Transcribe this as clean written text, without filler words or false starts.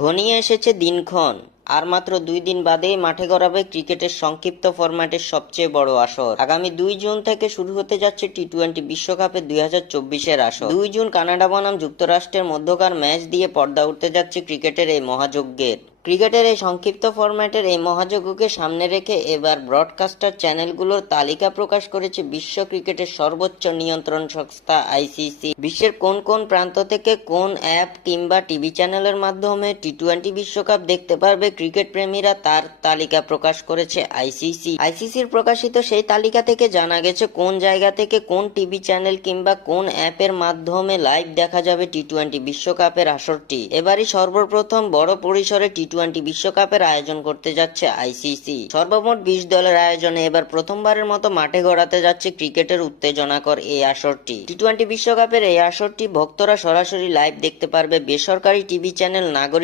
ঘনিয়ে এসেছে দিনক্ষণ, আর মাত্র 2 দিন বাদেই মাঠে গড়াবে ক্রিকেটের সংক্ষিপ্ত ফরম্যাটের সবচেয়ে বড় আসর। আগামী 2 জুন থেকে শুরু হতে যাচ্ছে টি-20 বিশ্বকাপের 2024-এর আসর। 2 জুন কানাডা বনাম যুক্তরাষ্ট্রের মধ্যকার ম্যাচ দিয়ে পর্দা উঠতে যাচ্ছে ক্রিকেটের এই মহাযজ্ঞের। ক্রিকেটের এই সংক্ষিপ্ত ফরম্যাটের এই মহাযজ্ঞকে সামনে রেখে এবার ব্রডকাস্টার চ্যানেলগুলোর তালিকা প্রকাশ করেছে বিশ্ব ক্রিকেটের সর্বোচ্চ নিয়ন্ত্রণ সংস্থা আইসিসি। বিশ্বের কোন কোন প্রান্ত থেকে কোন অ্যাপ কিংবা টিভি চ্যানেলের মাধ্যমে টি-20 বিশ্বকাপ দেখতে পারবে ক্রিকেট প্রেমীরা, তার তালিকা প্রকাশ করেছে আইসিসি। আইসিসির প্রকাশিত সেই তালিকা থেকে জানা গেছে কোন জায়গা থেকে কোন টিভি চ্যানেল কিংবা কোন অ্যাপের মাধ্যমে লাইভ দেখা যাবে টি-20 বিশ্বকাপের আসরটি। এবারই সর্বপ্রথম বড় পরিসরে টি-20 বিশ্বকাপের আয়োজন করতে যাচ্ছে আইসিসি। সর্বমোট 20 দলের আয়োজনে এবার প্রথমবারের মতো মাঠে গড়াতে যাচ্ছে ক্রিকেটের উত্তেজনাকর এই আসরটি। টি-20 বিশ্বকাপের এই আসরটি ভক্তরা সরাসরি লাইভ দেখতে পারবে বেসরকারি টিভি চ্যানেল নাগরিক